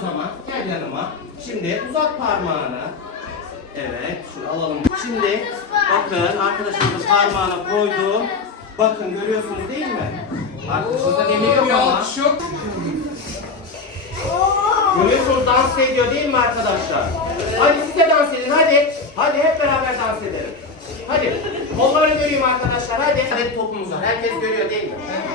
Tamam, gel yanıma. Şimdi uzat parmağını. Evet, şunu alalım. Şimdi bakın arkadaşımızın parmağına koydum. Bakın görüyorsunuz değil mi? Arkadaşımızda demir yok. Yok. Görüyorsunuz dans ediyor değil mi arkadaşlar? Hadi siz de dans edin hadi. Hadi hep beraber dans edelim. Hadi. Kolları göreyim arkadaşlar hadi. Hadi topumuz var. Herkes görüyor değil mi?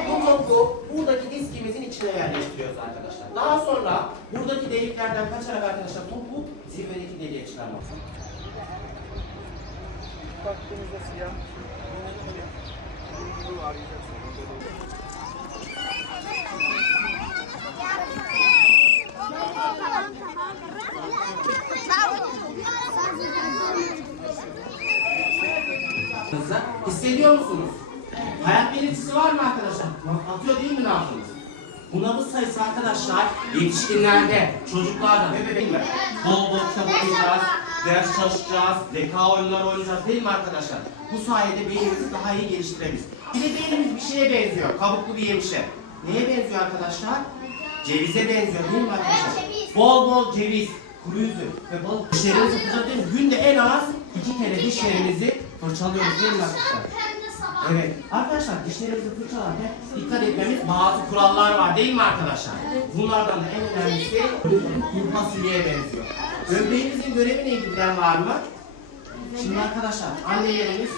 Bu topu buradaki diskimizin içine yerleştiriyoruz arkadaşlar. Daha sonra buradaki deliklerden kaçarak arkadaşlar topu zirvedeki deliğe çıkarmak. Baktığınızda siyah. Hissediyor musunuz? Hayat belirtisi var mı arkadaşlar? Atıyor değil mi nabzınız? Bu nabız sayısı arkadaşlar yetişkinlerde, çocuklarda ve mi? Bol bol kitap okuyacağız, ders çalışacağız, zeka oyunları oynayacağız değil mi arkadaşlar? Bu sayede beynimizi daha iyi geliştirebiliriz. Bir de beynimiz bir şeye benziyor, kabuklu bir yemişe. Neye benziyor arkadaşlar? Cevize benziyor değil mi arkadaşlar? Bol bol ceviz, kuru üzüm ve balık. Dişlerimizi fırçalıyoruz. Günde en az iki kere dişlerimizi fırçalıyoruz değil mi arkadaşlar? Evet. Arkadaşlar dişlerimizi fırçalarken dikkat etmemiz bazı kurallar var değil mi arkadaşlar? Bunlardan da en önemlisi kuru fasulyeye benziyor. Böbreğimizin görevi neydi bilen var mı? Şimdi arkadaşlar annelerimiz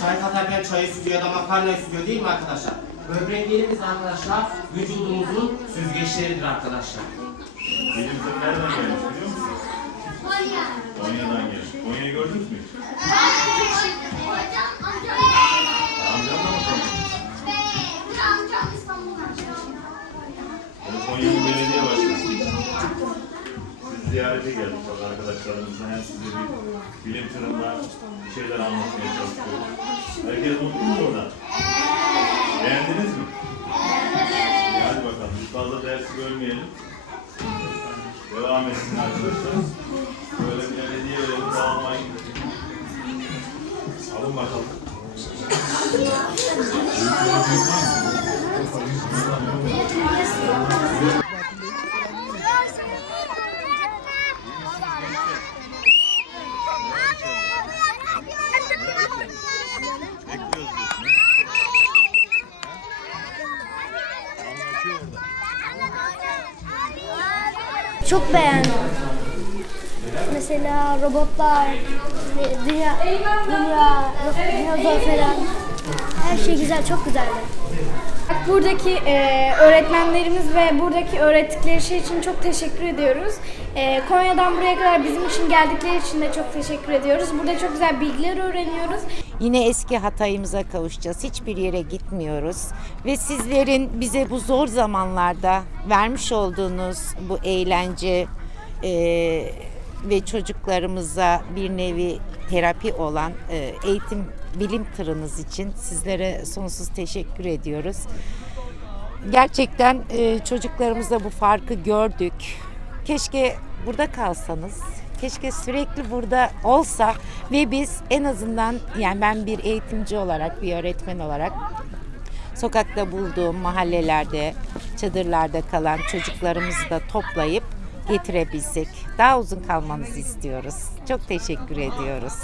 çay katarken çayı süzüyor ya da makarnayı süzüyor değil mi arkadaşlar? Böbreklerimiz arkadaşlar vücudumuzun süzgeçleridir arkadaşlar. Benim nereden gelmiş biliyor musun? Konya'dan gelmiş. Konya'yı gördünüz mü hiç? Ziyarete geldik bak arkadaşlarımızla. Hem size bir bilim tırında bir şeyler anlatmaya çalışıyoruz. Herkes mutlu mu burada? Beğendiniz mi? Hadi bakalım. Biz fazla dersi bölmeyelim. Devam etsin arkadaşlar. Böyle bir hediye verelim, dağılmayın. Alın bakalım. Bekliyoruz Anlatıyor orada. Çok beğendim. Mesela robotlar, dünya, dünya, dinozor falan. Her şey güzel, çok güzeldi. Buradaki e, öğretmenlerimiz ve buradaki öğrettikleri şey için çok teşekkür ediyoruz. E, Konya'dan buraya kadar bizim için geldikleri için de çok teşekkür ediyoruz. Burada çok güzel bilgiler öğreniyoruz. Yine eski Hatay'ımıza kavuşacağız. Hiçbir yere gitmiyoruz. Ve sizlerin bize bu zor zamanlarda vermiş olduğunuz bu eğlence e, ve çocuklarımıza bir nevi terapi olan e, eğitim bilim tırınız için sizlere sonsuz teşekkür ediyoruz. Gerçekten e, çocuklarımızda bu farkı gördük. Keşke burada kalsanız. Keşke sürekli burada olsa ve biz en azından yani ben bir eğitimci olarak, bir öğretmen olarak sokakta bulduğum mahallelerde, çadırlarda kalan çocuklarımızı da toplayıp getirebilsek. Daha uzun kalmanızı istiyoruz. Çok teşekkür ediyoruz.